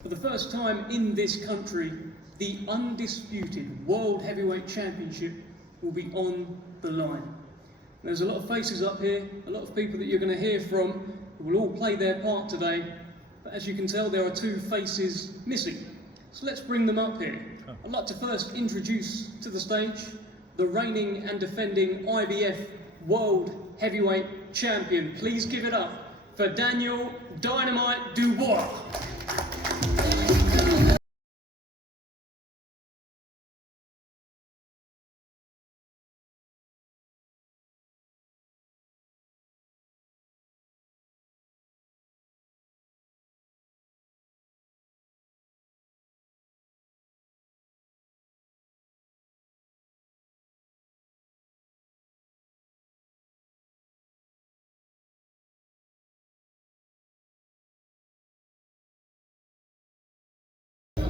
For the first time in this country, the undisputed World Heavyweight Championship will be on the line. There's a lot of faces up here, a lot of people that you're going to hear from who will all play their part today, but as you can tell there are two faces missing. So let's bring them up here. I'd like to first introduce to the stage the reigning and defending IBF World Heavyweight Champion. Please give it up for Daniel Dynamite Dubois.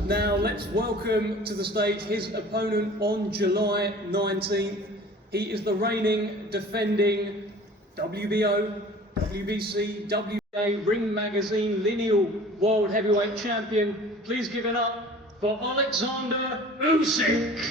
Now let's welcome to the stage his opponent on July 19th. He is the reigning, defending WBO, WBC, WBA, Ring Magazine, Lineal World Heavyweight Champion. Please give it up for Alexander Usyk.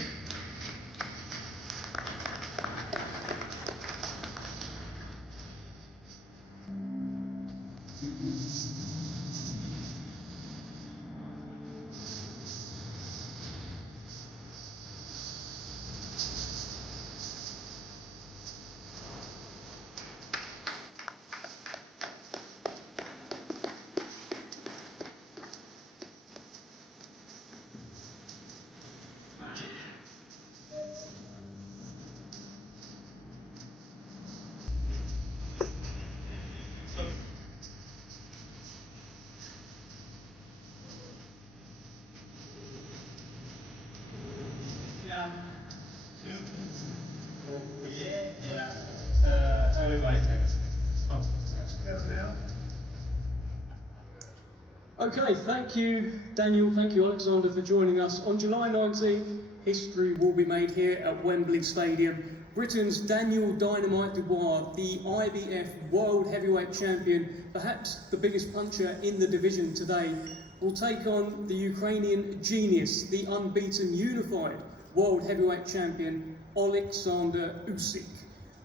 Okay, thank you Daniel, thank you Alexander for joining us. On July 19th, history will be made here at Wembley Stadium. Britain's Daniel Dynamite Dubois, the IBF World Heavyweight Champion, perhaps the biggest puncher in the division today, will take on the Ukrainian genius, the unbeaten unified World Heavyweight Champion, Alexander Usyk.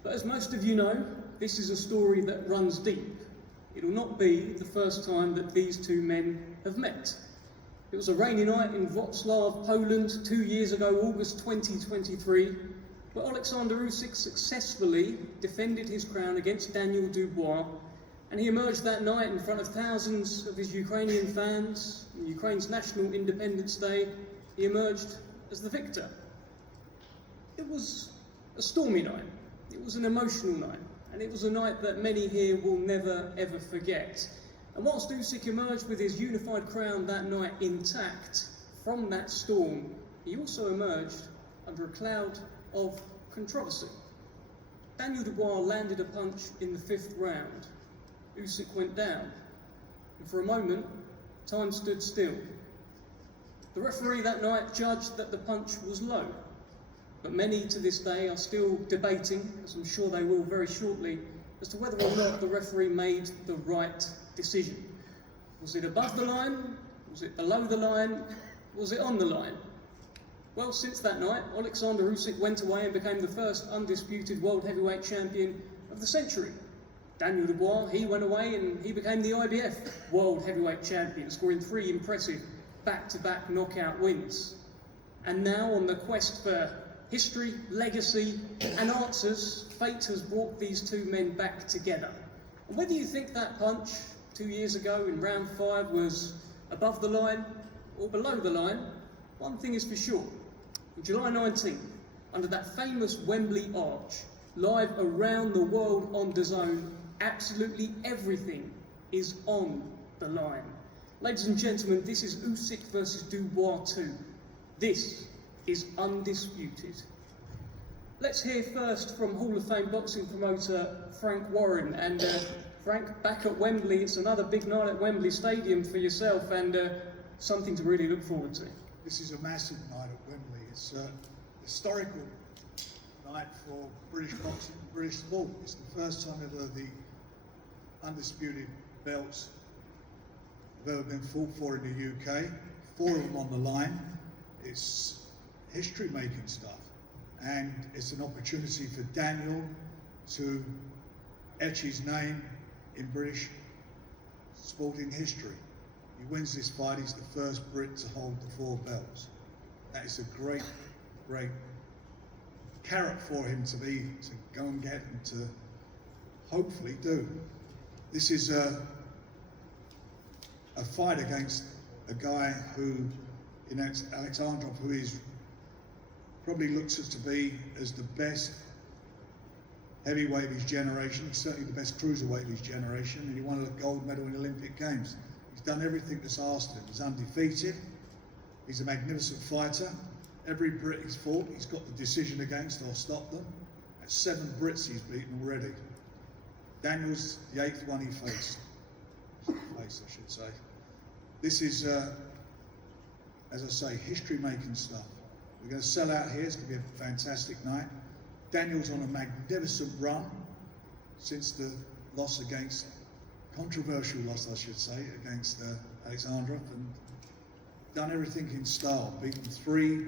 But as most of you know, this is a story that runs deep. It will not be the first time that these two men have met. It was a rainy night in Wrocław, Poland, 2 years ago, August 2023, where Alexander Usyk successfully defended his crown against Daniel Dubois, and he emerged that night in front of thousands of his Ukrainian fans. On Ukraine's National Independence Day, he emerged as the victor. It was a stormy night, it was an emotional night, and it was a night that many here will never ever forget. And whilst Usyk emerged with his unified crown that night intact from that storm, he also emerged under a cloud of controversy. Daniel Dubois landed a punch in the 5th round. Usyk went down, and for a moment, time stood still. The referee that night judged that the punch was low, but many to this day are still debating, as I'm sure they will very shortly, as to whether or not the referee made the right decision. Was it above the line? Was it below the line? Was it on the line? Well, since that night, Alexander Usyk went away and became the first undisputed World Heavyweight Champion of the century. Daniel Dubois, he went away and he became the IBF World Heavyweight Champion, scoring 3 impressive back-to-back knockout wins. And now, on the quest for history, legacy and answers, fate has brought these two men back together. And whether you think that punch 2 years ago in round 5 was above the line or below the line, one thing is for sure. On July 19th, under that famous Wembley arch, live around the world on DAZN, absolutely everything is on the line. Ladies and gentlemen, this is Usyk versus Dubois 2. This is undisputed. Let's hear first from Hall of Fame boxing promoter Frank Warren. And Frank, back at Wembley, it's another big night at Wembley Stadium for yourself, and something to really look forward to. This is a massive night at Wembley. It's a historical night for British boxing and British sport. It's the first time ever the undisputed belts have ever been fought for in the UK. 4 of them on the line. It's history-making stuff, and it's an opportunity for Daniel to etch his name in British sporting history. He wins this fight, he's the first Brit to hold the 4 belts. That is a great, great carrot for him to go and get and to hopefully do. This is a fight against a guy who, in Alexandrov, who is probably looks to be as the best heavyweight of his generation, certainly the best cruiserweight of his generation, and he won a gold medal in the Olympic Games. He's done everything that's asked of him. He's undefeated. He's a magnificent fighter. Every Brit he's fought, he's got the decision against or stopped them. That's 7 Brits he's beaten already. Daniel's the 8th one he faced. I should say. This is, as I say, history-making stuff. We're going to sell out here. It's going to be a fantastic night. Daniel's on a magnificent run since the loss against, controversial loss I should say, against Alexandrov, and done everything in style. Beaten 3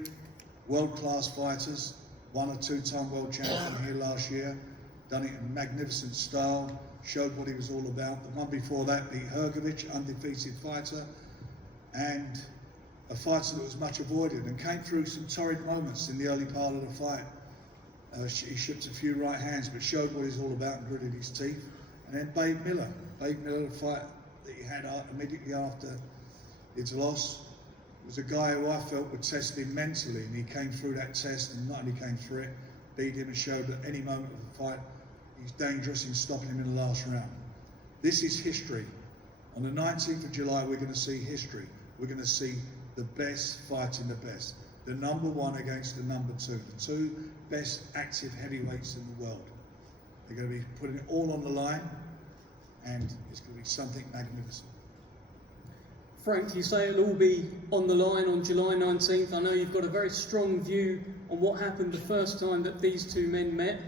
world-class fighters, won a 2-time world champion here last year, done it in magnificent style, showed what he was all about. The one before that beat Hrgovic, undefeated fighter, and a fighter that was much avoided and came through some torrid moments in the early part of the fight. He shipped a few right hands, but showed what he's all about and gritted his teeth. And then Babe Miller, the fight that he had immediately after his loss, was a guy who I felt would test him mentally, and he came through that test and not only came through it, beat him and showed that any moment of the fight, he's dangerous in stopping him in the last round. This is history. On the 19th of July, we're going to see history. We're going to see the best fighting the best. The number 1 against the number 2. The 2 best active heavyweights in the world. They're going to be putting it all on the line, and it's going to be something magnificent. Frank, you say it'll all be on the line on July 19th. I know you've got a very strong view on what happened the first time that these 2 men met.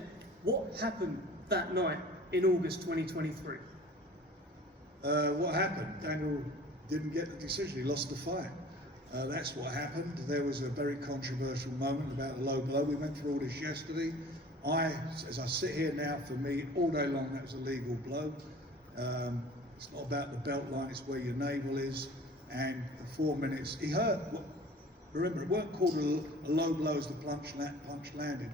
What happened that night in August 2023? What happened? Daniel didn't get the decision. He lost the fight. That's what happened. There was a very controversial moment about a low blow. We went through all this yesterday. As I sit here now, for me, all day long, that was a legal blow. It's not about the belt line, it's where your navel is. And for 4 minutes, he hurt. Remember, it weren't called a low blow as the punch landed.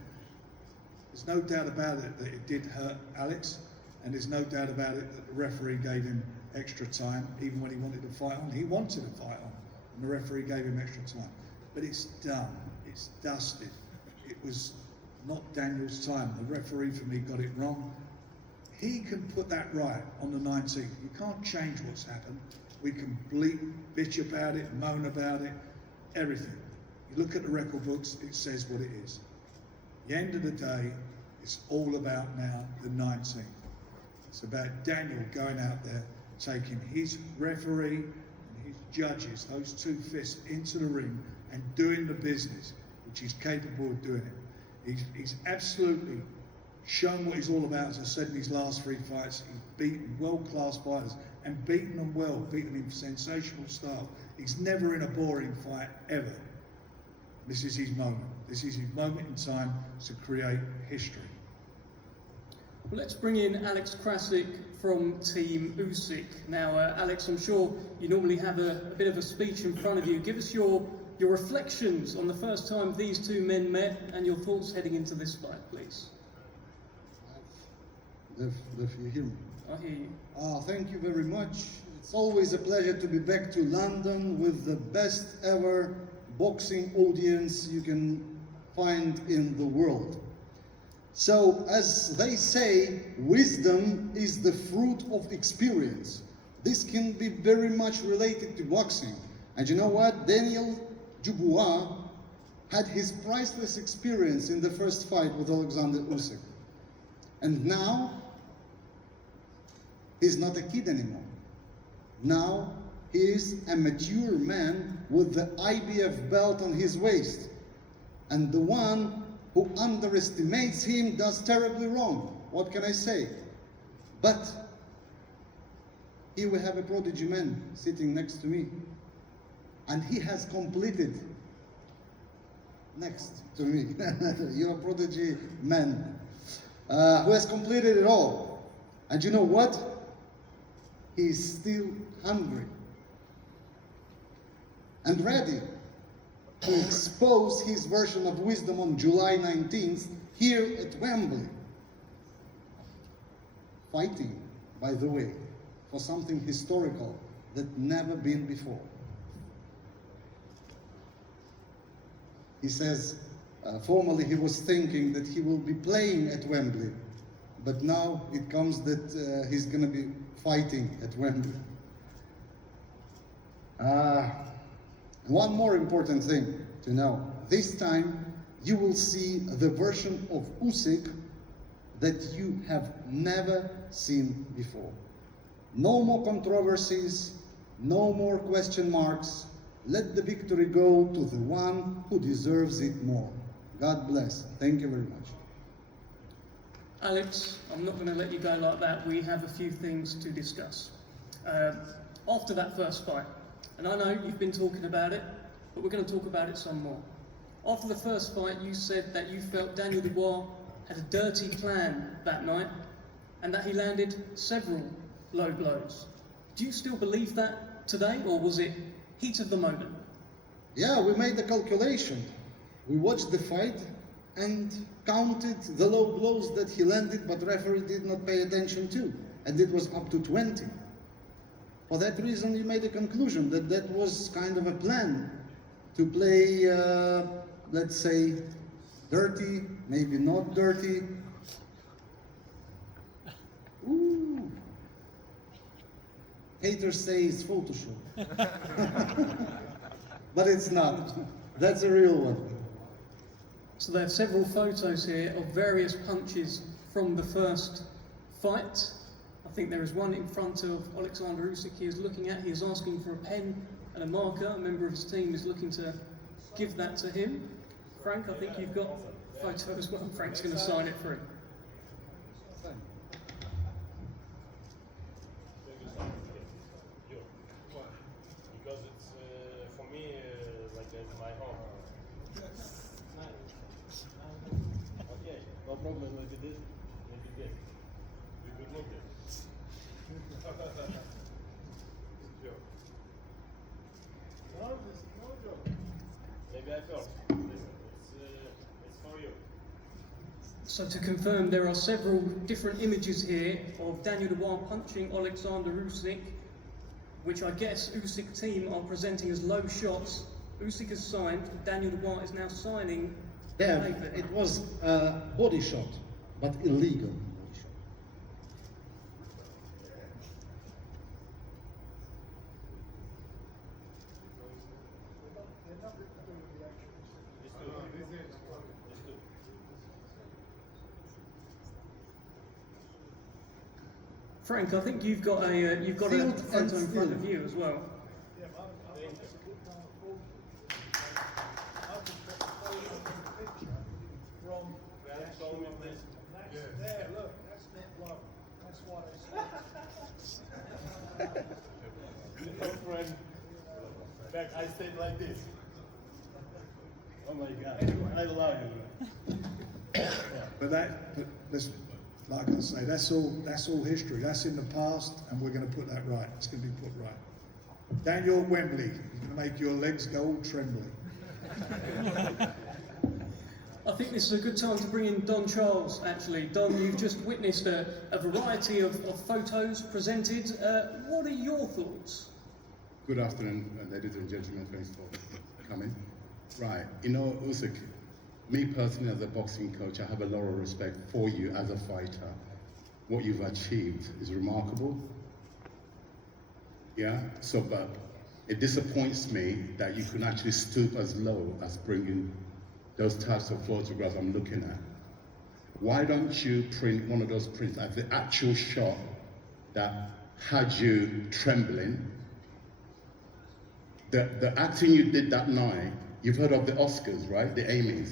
There's no doubt about it that it did hurt Alex, and there's no doubt about it that the referee gave him extra time, even when he wanted to fight on. He wanted to fight on, and the referee gave him extra time. But it's done, it's dusted. It was not Daniel's time. The referee, for me, got it wrong. He can put that right on the 19th. You can't change what's happened. We can bitch about it, moan about it, everything. You look at the record books, it says what it is. At the end of the day, it's all about now the 19th. It's about Daniel going out there, taking his referee and his judges, those 2 fists, into the ring and doing the business, which he's capable of doing it. He's absolutely shown what he's all about. As I said, in his last 3 fights, he's beaten world-class fighters and beaten them well, beaten them in sensational style. He's never in a boring fight, ever. This is his moment. This is his moment in time to create history. Well, let's bring in Alex Krasik from Team Usyk. Now, Alex, I'm sure you normally have a bit of a speech in front of you. Give us your reflections on the first time these 2 men met and your thoughts heading into this fight, please. If you hear me. I hear you. Thank you very much. It's always a pleasure to be back to London with the best ever boxing audience you can find in the world. So, as they say, wisdom is the fruit of experience. This can be very much related to boxing. And you know what? Daniel Dubois had his priceless experience in the first fight with Alexander Usyk. And now, he's not a kid anymore. Now, he is a mature man with the IBF belt on his waist. And the one who underestimates him does terribly wrong. What can I say? But Here we have a prodigy man sitting next to me, and he has completed next to me. You're a prodigy man who has completed it all. And you know what? He's still hungry and ready to expose his version of wisdom on July 19th here at Wembley. Fighting, by the way, for something historical that never been before. He says, formerly he was thinking that he will be playing at Wembley, but now it comes that he's going to be fighting at Wembley. One more important thing to know. This time you will see the version of Usyk that you have never seen before. No more controversies, no more question marks. Let the victory go to the one who deserves it more. God bless. Thank you very much. Alex, I'm not going to let you go like that. We have a few things to discuss. After that first fight, and I know you've been talking about it, but we're going to talk about it some more. After the first fight, you said that you felt Daniel Dubois had a dirty plan that night, and that he landed several low blows. Do you still believe that today, or was it heat of the moment? Yeah, we made the calculation. We watched the fight and counted the low blows that he landed, but referee did not pay attention to, and it was up to 20. For that reason, we made a conclusion that that was kind of a plan to play, let's say, dirty, maybe not dirty. Ooh. Haters say it's Photoshop. But it's not. That's a real one. So there are several photos here of various punches from the first fight. I think there is one in front of Alexander Usyk he is looking at. He is asking for a pen and a marker. A member of his team is looking to give that to him. Frank, I think you've got a photo as well. Frank's going to sign it for him. Because it's for me like my home. Okay, no problem. Like it is, maybe good. We could look it. No joke. Maybe I felt. Listen, it's for you. So to confirm, there are several different images here of Daniel Dubois punching Alexander Usyk, which I guess Usyk team are presenting as low shots. Usyk has signed, Daniel Dubois is now signing. Yeah, it was a body shot, but illegal body shot. Frank, I think you've got a photo in front of you as well. There, look, that's net low. That's why they Friend, back I stayed like this. Oh my God, I love you. But listen, like I say, that's all history. That's in the past, and we're going to put that right. It's going to be put right. Daniel Wembley is going to make your legs go all trembly. I think this is a good time to bring in Don Charles, actually. Don, you've just witnessed a variety of photos presented. What are your thoughts? Good afternoon, ladies and gentlemen. Thanks for coming. Right, you know, Usyk, me personally as a boxing coach, I have a lot of respect for you as a fighter. What you've achieved is remarkable. Yeah, so but it disappoints me that you can actually stoop as low as bringing those types of photographs I'm looking at. Why don't you print one of those prints as the actual shot that had you trembling? The acting you did that night, you've heard of the Oscars, right? The Emmys.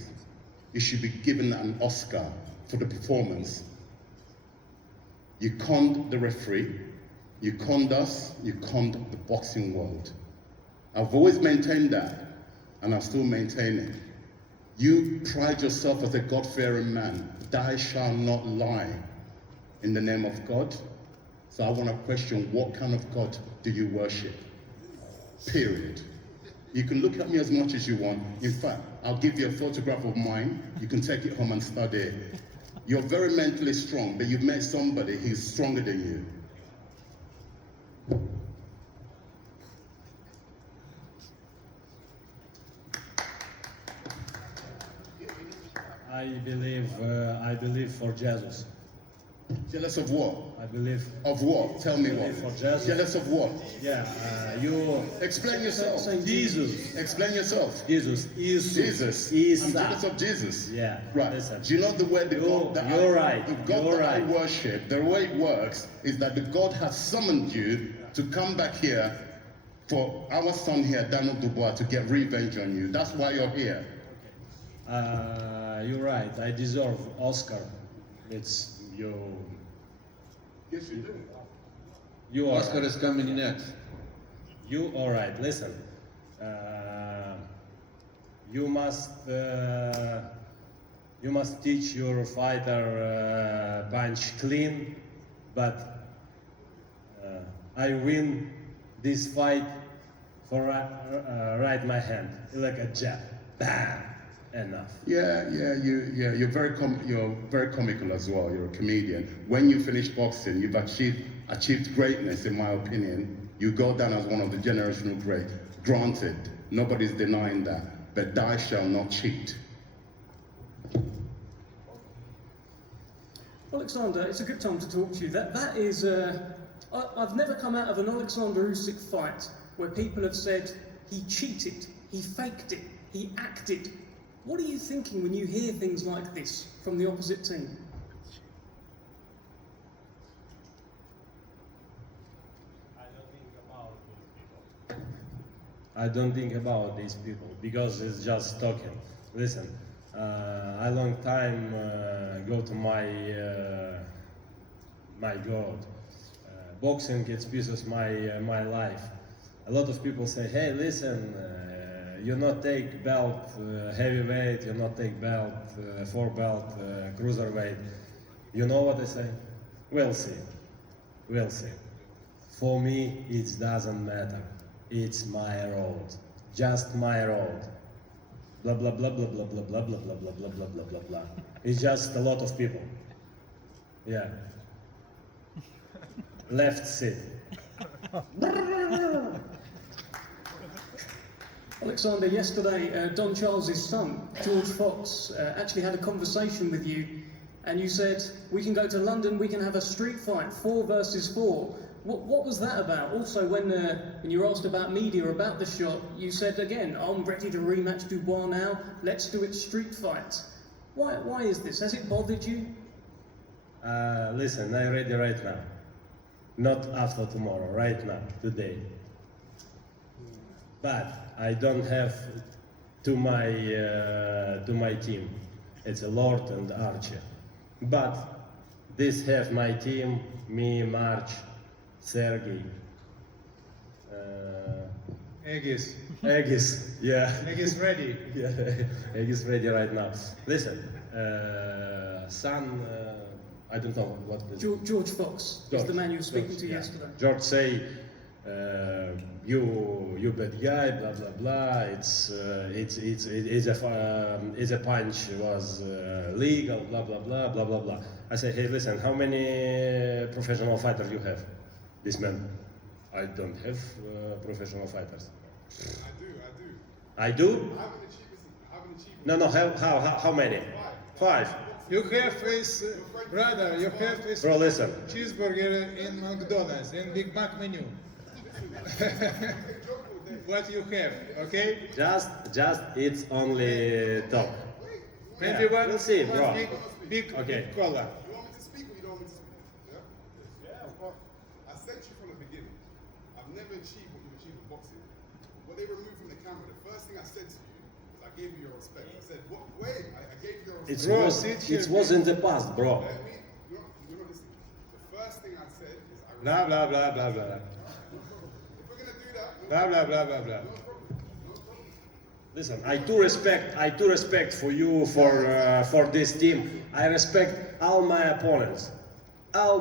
You should be given an Oscar for the performance. You conned the referee, You conned us, you conned the boxing world. I've always maintained that, and I'm still maintaining. You pride yourself as a God-fearing man. Thou shalt not lie in the name of God. So I want to question, what kind of God do you worship? Period. You can look at me as much as you want. In fact, I'll give you a photograph of mine. You can take it home and study it. You're very mentally strong, but you've met somebody who's stronger than you. I believe for Jesus. Jealous of what? I believe. Of what? Tell me what. For Jesus. Jealous of what? Yeah, you. Explain yourself. Jesus. Explain yourself. Jesus. Jesus. Isa. I'm jealous of Jesus. Yeah. Right. Listen. Do you know the way the God that You're I, right. the God You're that I right. worship, the way it works is that the God has summoned you to come back here for our son here, Daniel Dubois, to get revenge on you. That's why you're here. You're right. I deserve Oscar. It's you. Yes, you do. You are. Oscar is coming next. You all right? Listen. You must teach your fighter punch clean, but I win this fight for right my hand like a jab. Bam. Enough. You're very comical as well. You're a comedian. When you finish boxing, you've achieved greatness, in my opinion. You go down as one of the generational greats. Granted, nobody's denying that, but thou shalt not cheat. Alexander, it's a good time to talk to you. That is, I've never come out of an Alexander Usyk fight where people have said he cheated, he faked it, he acted. What are you thinking when you hear things like this from the opposite team? I don't think about these people because it's just talking. Listen, I long time go to my God. Boxing gets pieces my life. A lot of people say, hey, listen, you not take belt heavyweight, you not take belt 4 belt cruiserweight. You know what I say? We'll see. We'll see. For me, it doesn't matter. It's my road. Just my road. Blah blah blah blah blah blah blah blah blah blah blah blah blah blah blah. It's just a lot of people. Yeah. Left seat. Alexander, yesterday, Don Charles's son, George Fox, actually had a conversation with you, and you said, we can go to London, we can have a street fight, 4 versus 4. What was that about? Also, when you were asked about media, about the shot, you said again, I'm ready to rematch Dubois now, let's do it street fight. Why is this? Has it bothered you? Listen, I'm ready right now. Not after tomorrow, right now, today. But I don't have to my team. It's a Lord and Archer. But this have my team, me, March, Sergey. Aegis. Aegis, yeah. Aegis ready. Yeah, Aegis ready right now. Listen, son, I don't know what is. George Fox is the man you were speaking to yesterday. George say, you bad guy, blah blah blah. It's a punch was legal, blah blah blah blah blah blah. I say, hey, listen, how many professional fighters you have? This man, I don't have professional fighters. I do. I do. No. How many? 5. You have his brother, you have his Bro, listen. cheeseburger in McDonald's, in Big Mac menu. What you have, okay? Just it's only talk. Maybe one, we'll see, one bro. big Okay. cola. You want me to speak or you don't want me to speak? Yeah? I said to you from the beginning, I've never achieved what you've achieved in boxing. What they removed from the camera, the first thing I said to you was I gave you your respect. I said, what? Wait, I gave you your respect. It was in the past, bro. Let me, you're not listening. The first thing I said is I Blah, blah, blah, blah, blah. If we're gonna do that, Blah, blah, blah, blah, blah. Listen, I do respect for you for this team. I respect all my opponents, who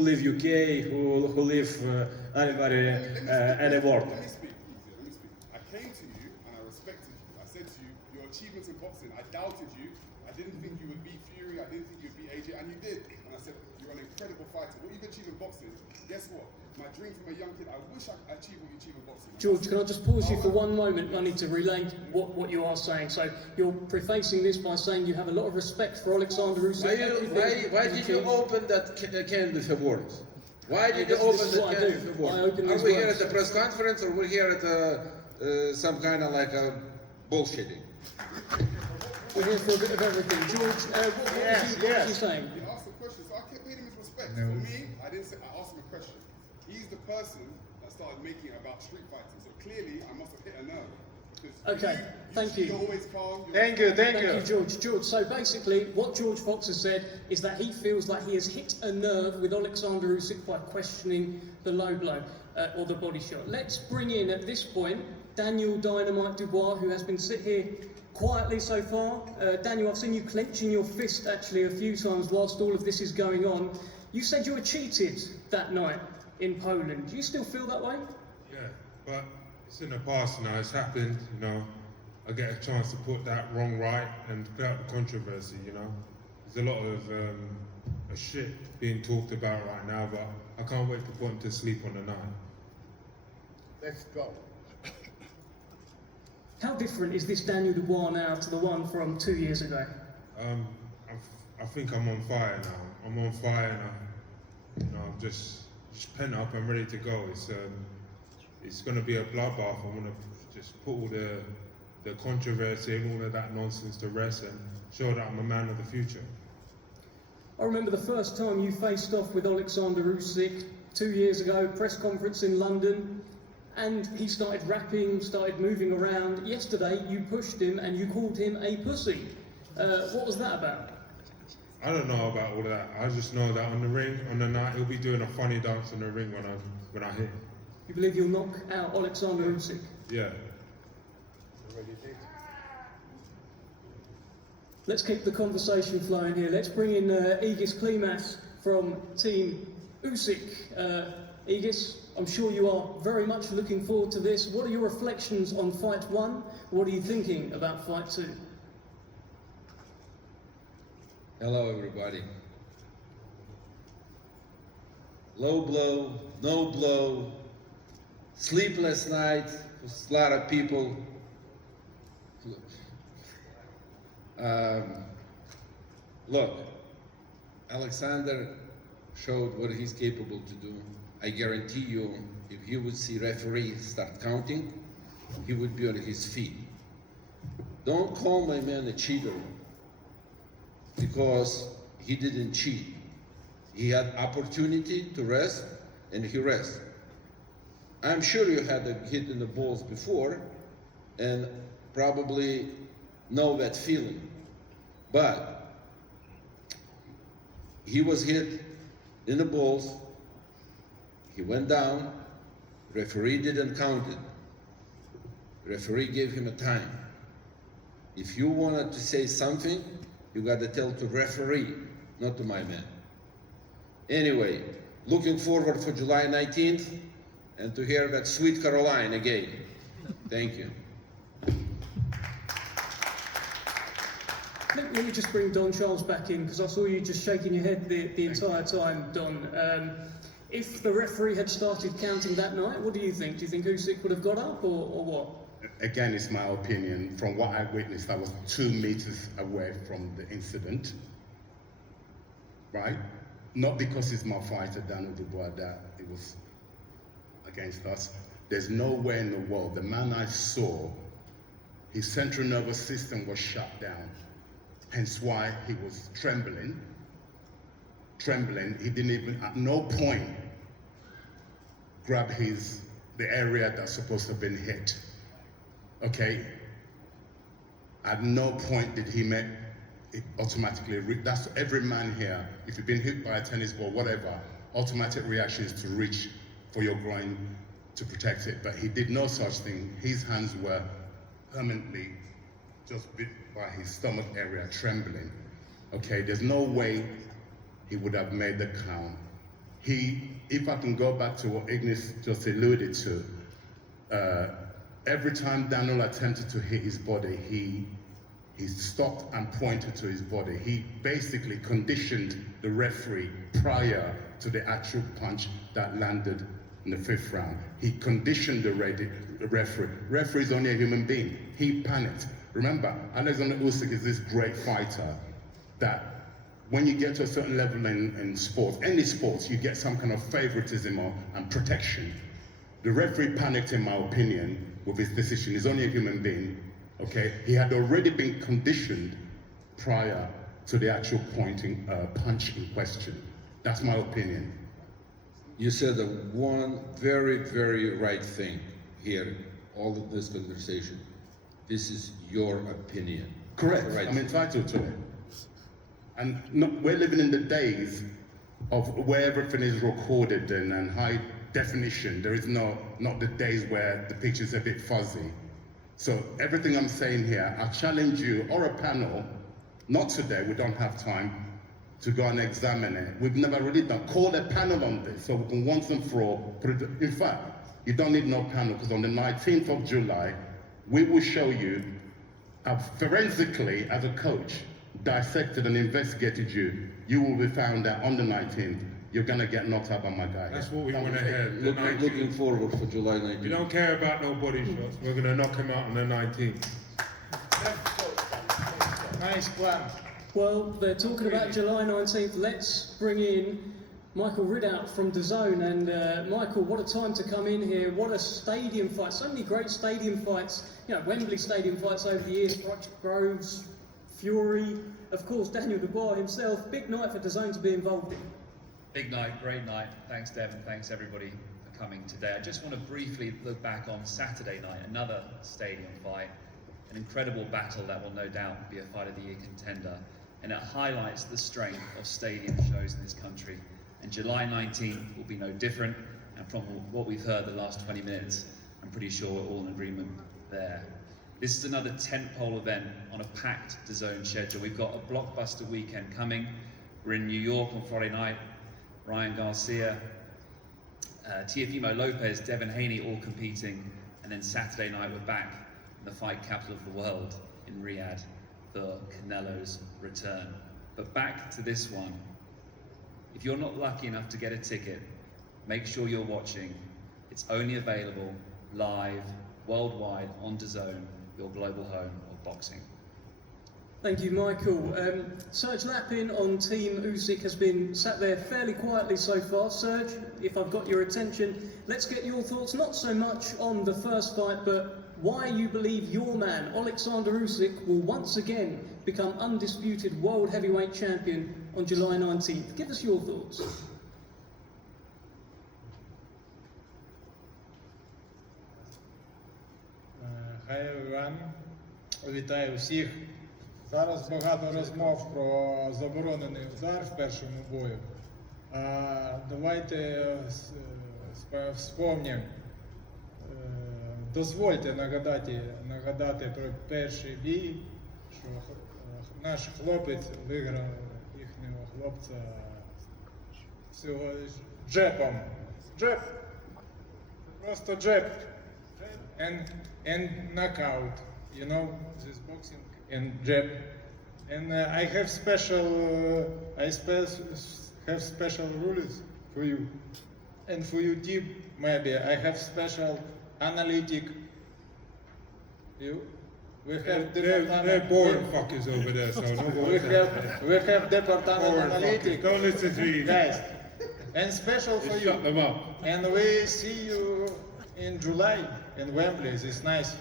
live UK, who live any world. Let me speak. I came to you and I respected you. I said to you, your achievements in boxing, I doubted you. I didn't think you would beat Fury, I didn't think you would beat AJ, and you did. And I said, you're an incredible fighter. What you've achieved in boxing, guess what? My dream from a young kid, I wish I could achieve what you achieved in boxing. George, can I just pause you for one moment? I need to relay what you are saying. So you're prefacing this by saying you have a lot of respect for Alexander Usyk. Why did you open that can with awards? Why did you This open is that what I can do. with I awards? open Are these we here words. at the press conference or we're here at some kind of like a bullshitting? We're here for a bit of everything. George, what was you saying? He asked a question, so I paid him his respect. For me, I didn't say, I asked him a question. He's the person that started making it about street fighting. So clearly, I must have hit a nerve. Because Okay, thank you. You're always calm. Thank you, thank you. Thank you, George. George, so basically, what George Fox has said is that he feels like he has hit a nerve with Alexander Usyk by questioning the low blow or the body shot. Let's bring in, at this point, Daniel Dynamite Dubois, who has been sit here quietly so far. Daniel, I've seen you clenching your fist actually a few times whilst all of this is going on. You said you were cheated that night in Poland. Do you still feel that way? Yeah, but it's in the past now, it's happened, you know. I get a chance to put that wrong right and clear up the controversy, you know. There's a lot of shit being talked about right now, but I can't wait to put him to sleep on the night. Let's go. How different is this Daniel Dubois now to the one from 2 years ago? I think I'm on fire now. I'm on fire and I'm just pent up and ready to go. It's going to be a bloodbath. I'm going to just put all the controversy and all of that nonsense to rest and show that I'm a man of the future. I remember the first time you faced off with Alexander Usyk 2 years ago, press conference in London, and he started rapping, started moving around. Yesterday, you pushed him and you called him a pussy. What was that about? I don't know about all of that. I just know that on the ring, on the night, he'll be doing a funny dance on the ring when I hit him. You believe you'll knock out Alexander Usyk? Yeah. Let's keep the conversation flowing here. Let's bring in Aegis Klimas from Team Usyk. Aegis, I'm sure you are very much looking forward to this. What are your reflections on Fight 1? What are you thinking about Fight 2? Hello, everybody. Low blow, no blow, sleepless night for a lot of people. Look, Alexander showed what he's capable to do. I guarantee you, if he would see referee start counting, he would be on his feet. Don't call my man a cheater, because he didn't cheat. He had opportunity to rest, and he rested. I'm sure you had a hit in the balls before, and probably know that feeling. But he was hit in the balls, he went down, referee didn't count it. Referee gave him a time. If you wanted to say something, you got to tell to referee, not to my man. Anyway, looking forward for July 19th and to hear that sweet Caroline again. Thank you. Let me just bring Don Charles back in, because I saw you just shaking your head the entire time, Don. If the referee had started counting that night, what do you think? Do you think Usyk would have got up, or what? Again, it's my opinion. From what I witnessed, I was 2 meters away from the incident, right? Not because it's my fighter, Daniel Dubois, that it was against us. There's nowhere in the world, the man I saw, his central nervous system was shut down. Hence why he was trembling. He didn't even, at no point, grab the area that's supposed to have been hit. Okay? At no point did he automatically, that's every man here, if you've been hit by a tennis ball, whatever, automatic reaction is to reach for your groin to protect it, but he did no such thing. His hands were permanently just bit by his stomach area, trembling. Okay, there's no way he would have made the count. If I can go back to what Ignis just alluded to, every time Daniel attempted to hit his body, he stopped and pointed to his body. He basically conditioned the referee prior to the actual punch that landed in the 5th round. He conditioned the referee. Referee's only a human being. He panicked. Remember, Alexander Usyk is this great fighter that when you get to a certain level in sports, any sports, you get some kind of favoritism and protection. The referee panicked, in my opinion, with his decision. He's only a human being, okay? He had already been conditioned prior to the actual punch in question. That's my opinion. You said one very, very right thing here, all of this conversation. This is your opinion. Correct, Right. I'm entitled to it. And we're living in the days of where everything is recorded and high definition. There is not the days where the picture's a bit fuzzy. So everything I'm saying here, I challenge you or a panel, not today, we don't have time, to go and examine it. We've never really done. Call a panel on this so we can once and for all put it. In fact, you don't need no panel because on the 19th of July, we will show you forensically as a coach, dissected and investigated you. You will be found that on the 19th, you're gonna get knocked out by my guy. That's what we want to hear. The Looking 19th. forward for July 19th. We don't care about no body shots. We're going to knock him out on the 19th. Nice plan. Well, they're talking about July 19th. Let's bring in Michael Ridout from DAZN. And Michael, what a time to come in here. What a stadium fight. So many great stadium fights. You know, Wembley stadium fights over the years. Groves, Fury, of course, Daniel Dubois himself. Big night for DAZN to be involved in. Big night, great night. Thanks, Devon. Thanks, everybody, for coming today. I just want to briefly look back on Saturday night, another stadium fight, an incredible battle that will no doubt be a Fight of the Year contender, and it highlights the strength of stadium shows in this country. And July 19th will be no different, and from what we've heard the last 20 minutes, I'm pretty sure we're all in agreement there. This is another tentpole event on a packed DAZN schedule. We've got a blockbuster weekend coming. We're in New York on Friday night. Ryan Garcia, Teofimo Lopez, Devin Haney all competing, and then Saturday night we're back in the fight capital of the world in Riyadh for Canelo's return. But back to this one. If you're not lucky enough to get a ticket, make sure you're watching. It's only available live, worldwide, on DAZN, your global home of boxing. Thank you, Michael. Serge Lapin on Team Usyk has been sat there fairly quietly so far. Serge, if I've got your attention, let's get your thoughts, not so much on the first fight, but why you believe your man, Alexander Usyk, will once again become undisputed world heavyweight champion on July 19th. Give us your thoughts. Hi everyone. Вітаю всіх. Зараз багато розмов про заборонений удар в першому бою. Давайте вспомнимо. Дозвольте нагадати про перший бій, що наш хлопець виграв їхнього хлопця всього джебом. Джеб. Просто джеб. And knockout. You know, this boxing and jab. And I have special rules for you. And for you team, maybe I have special analytic. We have They're boring fuckers over there, so we have department analytic. Don't listen to you. Guys. And special for you. Shut them up. And we see you in July in Wembley. It's nice.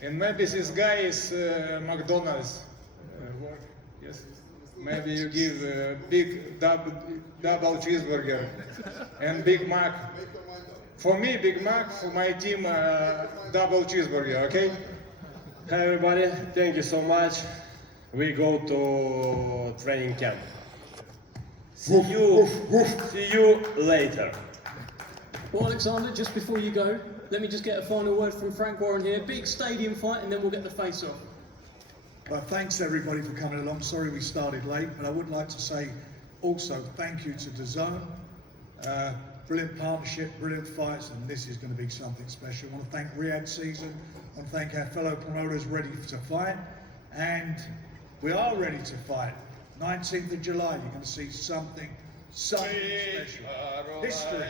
And maybe this guy is McDonald's. Yes. Maybe you give a big double cheeseburger and Big Mac. For me, Big Mac. For my team, double cheeseburger. Okay. Hi everybody, thank you so much. We go to training camp. See you later. Well, Alexander, just before you go, let me just get a final word from Frank Warren here. Big stadium fight, and then we'll get the face-off. Well, thanks everybody for coming along. Sorry we started late, but I would like to say also thank you to DAZN. Brilliant partnership, brilliant fights, and this is going to be something special. I want to thank Riyadh Season. I want to thank our fellow promoters ready to fight, and we are ready to fight. 19th of July, you're going to see something special. History.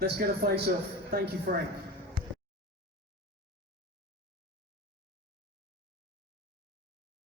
Let's get a face-off. Thank you, Frank.